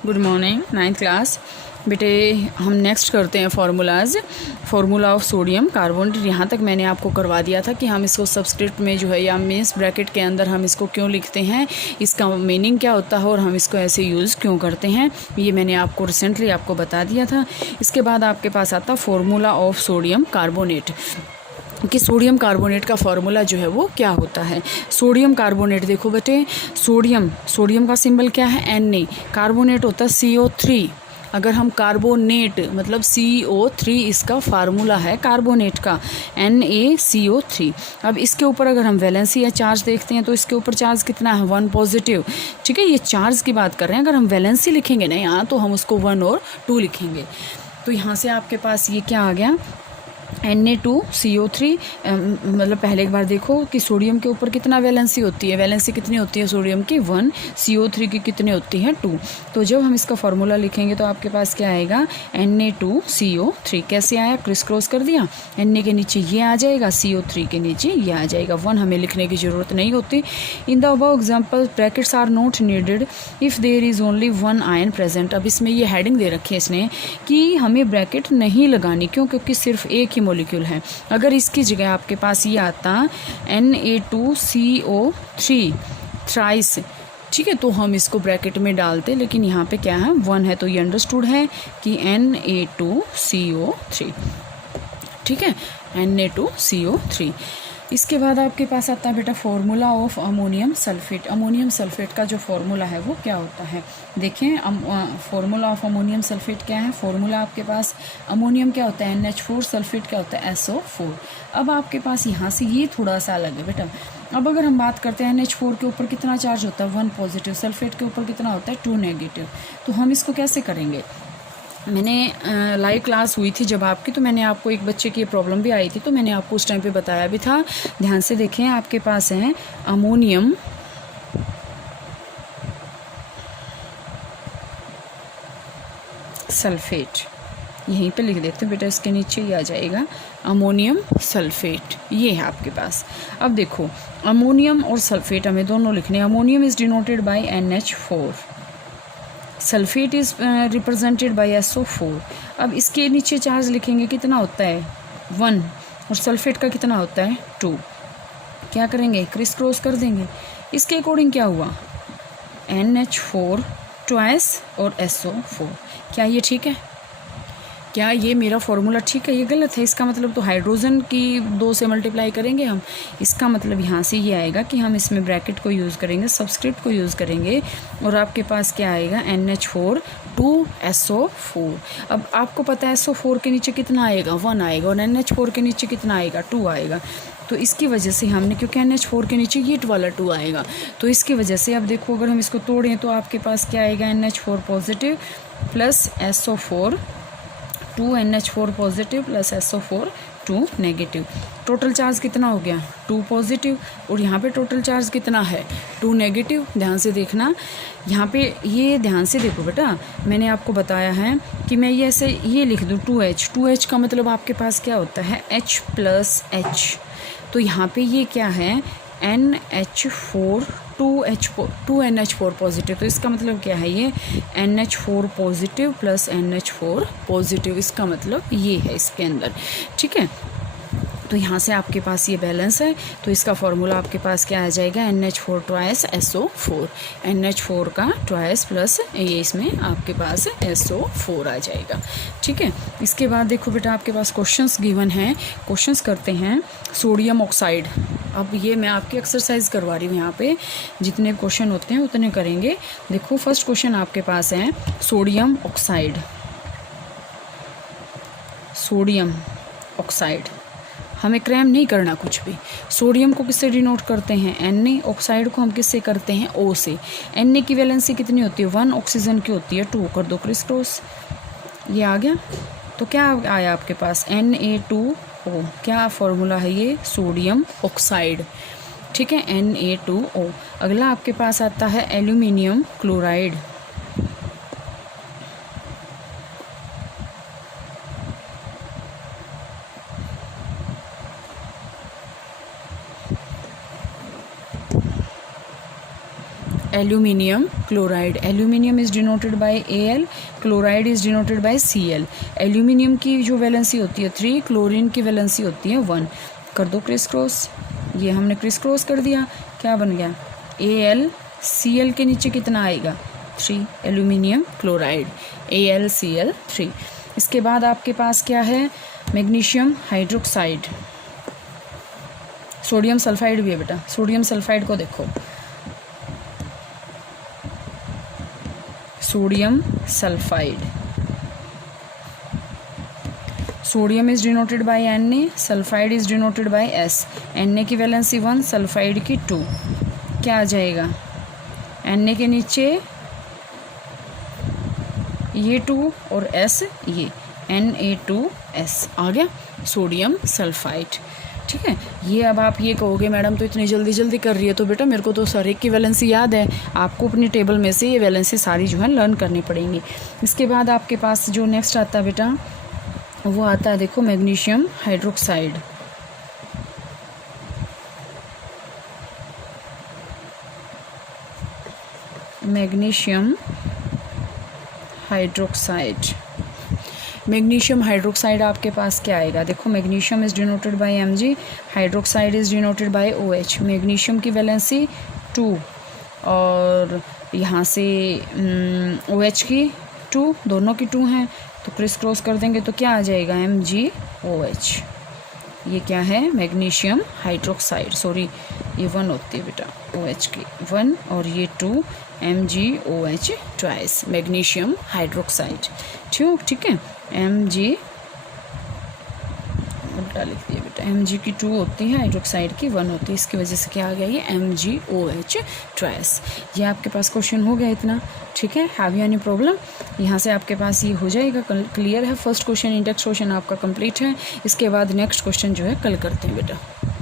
Good morning, 9th class. बेटे हम next करते हैं formulas. Formula of sodium carbonate यहाँ तक मैंने आपको करवा दिया था कि हम इसको सबस्क्रिप्ट में जो है या मीन्स ब्रैकेट के अंदर हम इसको क्यों लिखते हैं, इसका मीनिंग क्या होता है और हम इसको ऐसे यूज़ क्यों करते हैं, ये मैंने आपको रिसेंटली आपको बता दिया था। इसके बाद आपके पास आता फार्मूला ऑफ सोडियम कार्बोनेट कि सोडियम कार्बोनेट का फार्मूला जो है वो क्या होता है। सोडियम कार्बोनेट देखो बेटे, सोडियम का सिंबल क्या है, Na। कार्बोनेट होता है CO3। अगर हम कार्बोनेट मतलब CO3 इसका फार्मूला है कार्बोनेट का, NaCO3। अब इसके ऊपर अगर हम वैलेंसी या चार्ज देखते हैं तो इसके ऊपर चार्ज कितना है, 1 पॉजिटिव। ठीक है, ये चार्ज की बात कर रहे हैं। अगर हम वैलेंसी लिखेंगे ना यहाँ तो हम उसको 1 और 2 लिखेंगे। तो यहाँ से आपके पास ये क्या आ गया, Na2CO3। मतलब पहले एक बार देखो कि सोडियम के ऊपर कितना वैलेंसी होती है, वैलेंसी कितनी होती है सोडियम की 1, CO3 की कितनी होती है 2। तो जब हम इसका फार्मूला लिखेंगे तो आपके पास क्या आएगा, Na2CO3। कैसे आया, क्रिस क्रॉस कर दिया, Na के नीचे ये आ जाएगा, CO3 के नीचे ये आ जाएगा। 1 हमें लिखने की ज़रूरत नहीं होती। In the above example brackets are not needed if there is only 1 ion present. अब इसमें ये हेडिंग दे रखी है इसने कि हमें ब्रैकेट नहीं लगानी, क्यों, क्योंकि सिर्फ एक ही मॉलिक्यूल है। अगर इसकी जगह आपके पास ये आता Na2CO3 थ्राइस, ठीक है, तो हम इसको ब्रैकेट में डालते, लेकिन यहाँ पे क्या है, 1 है, तो ये अंडरस्टूड है कि Na2CO3। ठीक है, Na2CO3। इसके बाद आपके पास आता है बेटा formula of ammonium sulphate. Ammonium sulphate का जो फार्मूला है वो क्या होता है, देखें। फार्मूला ऑफ अमोनियम सल्फेट क्या है, फार्मूला आपके पास अमोनियम क्या होता है NH4, सल्फेट क्या होता है SO4। अब आपके पास यहाँ से ये थोड़ा सा अलग है बेटा। अब अगर हम बात करते हैं NH4 के ऊपर कितना चार्ज होता है, 1 पॉजिटिव, सल्फेट के ऊपर कितना होता है 2 नेगेटिव। तो हम इसको कैसे करेंगे, मैंने लाइव क्लास हुई थी जब आपकी, तो मैंने आपको एक बच्चे की प्रॉब्लम भी आई थी, तो मैंने आपको उस टाइम पे बताया भी था। ध्यान से देखें, आपके पास है अमोनियम सल्फेट, यहीं पे लिख देते हैं बेटा, इसके नीचे ही आ जाएगा अमोनियम सल्फेट, ये है आपके पास। अब देखो अमोनियम और सल्फेट हमें दोनों लिखने हैं। Ammonium is denoted by NH4, sulphate is represented by SO4। अब इसके नीचे चार्ज लिखेंगे, कितना होता है 1, और सल्फेट का कितना होता है 2। क्या करेंगे, क्रिस क्रॉस कर देंगे। इसके अकॉर्डिंग क्या हुआ, NH4 ट्वाइस और SO4। क्या ये ठीक है, क्या ये मेरा फार्मूला ठीक है, ये गलत है। इसका मतलब तो हाइड्रोजन की 2 से मल्टीप्लाई करेंगे हम। इसका मतलब यहाँ से ये आएगा कि हम इसमें ब्रैकेट को यूज़ करेंगे, सबस्क्रिप्ट को यूज़ करेंगे, और आपके पास क्या आएगा NH4 2SO4। अब आपको पता है SO4 के नीचे कितना आएगा, 1 आएगा, और NH4 के नीचे कितना आएगा, 2 आएगा। तो इसकी वजह से हमने, क्योंकि NH4 के नीचे ये वाला 2 आएगा, तो इसकी वजह से अब देखो अगर हम इसको तोड़ें तो आपके पास क्या आएगा, NH4 positive plus SO4 2, NH4 positive plus SO4 2 negative. Total charge कितना हो गया, 2 पॉजिटिव, और यहाँ पे टोटल चार्ज कितना है 2 नेगेटिव। ध्यान से देखना, यहाँ पे ये ध्यान से देखो बेटा, मैंने आपको बताया है कि मैं ये ऐसे ये लिख दूँ 2H का मतलब आपके पास क्या होता है H प्लस H। तो यहाँ पे ये क्या है NH4 2NH4 पॉजिटिव, तो इसका मतलब क्या है, ये NH4 positive plus NH4 positive, इसका मतलब ये है इसके अंदर। ठीक है, तो यहाँ से आपके पास ये बैलेंस है, तो इसका फार्मूला आपके पास क्या आ जाएगा, NH4 ट्वाइस SO4, NH4 का ट्वाइस प्लस ये इसमें आपके पास SO4 आ जाएगा। ठीक है, इसके बाद देखो बेटा आपके पास क्वेश्चंस गिवन हैं, क्वेश्चंस करते हैं। सोडियम ऑक्साइड, अब ये मैं आपकी एक्सरसाइज करवा रही हूँ, यहाँ पे जितने क्वेश्चन होते हैं उतने करेंगे। देखो फर्स्ट क्वेश्चन आपके पास है सोडियम ऑक्साइड, सोडियम ऑक्साइड, हमें क्रैम नहीं करना कुछ भी। सोडियम को किससे डिनोट करते हैं Na, ऑक्साइड को हम किससे करते हैं O से। Na की वैलेंसी कितनी होती है 1, ऑक्सीजन की होती है 2, कर दो क्रिस क्रॉस, ये आ गया। तो क्या आया आपके पास Na2O, क्या फार्मूला है ये, सोडियम ऑक्साइड। ठीक है, Na2O। अगला आपके पास आता है aluminium chloride, aluminium chloride, aluminium is denoted by Al, chloride is denoted by Cl। Aluminium की जो वैलेंसी होती है 3, क्लोरीन की वैलेंसी होती है 1। कर दो क्रिस क्रॉस, ये हमने क्रिस क्रॉस कर दिया, क्या बन गया AlCl के नीचे कितना आएगा 3, एल्यूमिनियम क्लोराइड AlCl3। इसके बाद आपके पास क्या है, मैग्नीशियम हाइड्रोक्साइड, सोडियम सल्फाइड भी है बेटा। सोडियम सल्फाइड को देखो, sodium sulphide, sodium is denoted by Na, sulphide is denoted by S। Na की वैलेंसी 1, सल्फाइड की 2, क्या आ जाएगा Na के नीचे ये 2 और S ये Na2S आ गया, सोडियम सल्फाइड। ठीक है, ये अब आप ये कहोगे मैडम तो इतनी जल्दी जल्दी कर रही है, तो बेटा मेरे को तो हर एक की वैलेंसी याद है, आपको अपनी टेबल में से ये वैलेंसी सारी जो है लर्न करनी पड़ेंगी। इसके बाद आपके पास जो नेक्स्ट आता है बेटा वो आता है, देखो magnesium hydroxide. Magnesium hydroxide, magnesium hydroxide आपके पास क्या आएगा, देखो magnesium is denoted by Mg, hydroxide is denoted by OH। Magnesium की वैलेंसी 2 और यहाँ से OH की 2, दोनों की 2 हैं, तो क्रिस क्रॉस कर देंगे तो क्या आ जाएगा MgOH। ये क्या है, मैग्नीशियम हाइड्रोक्साइड, सॉरी ये 1 होती है बेटा, OH की 1 और ये 2, MgOH ट्वाइस, मैग्नीशियम हाइड्रोक्साइड। ठीक है, Mg उल्टा लिख दिया बेटा, Mg की 2 होती है, हाइड्रोक्साइड की 1 होती है, इसकी वजह से क्या आ गया ये MgOH ट्वाइस। ये आपके पास क्वेश्चन हो गया इतना। ठीक है, हैव यू एनी प्रॉब्लम, यहाँ से आपके पास ये हो जाएगा, क्लियर है। फर्स्ट क्वेश्चन इंडेक्स क्वेश्चन आपका कंप्लीट है। इसके बाद नेक्स्ट क्वेश्चन जो है कल करते हैं बेटा।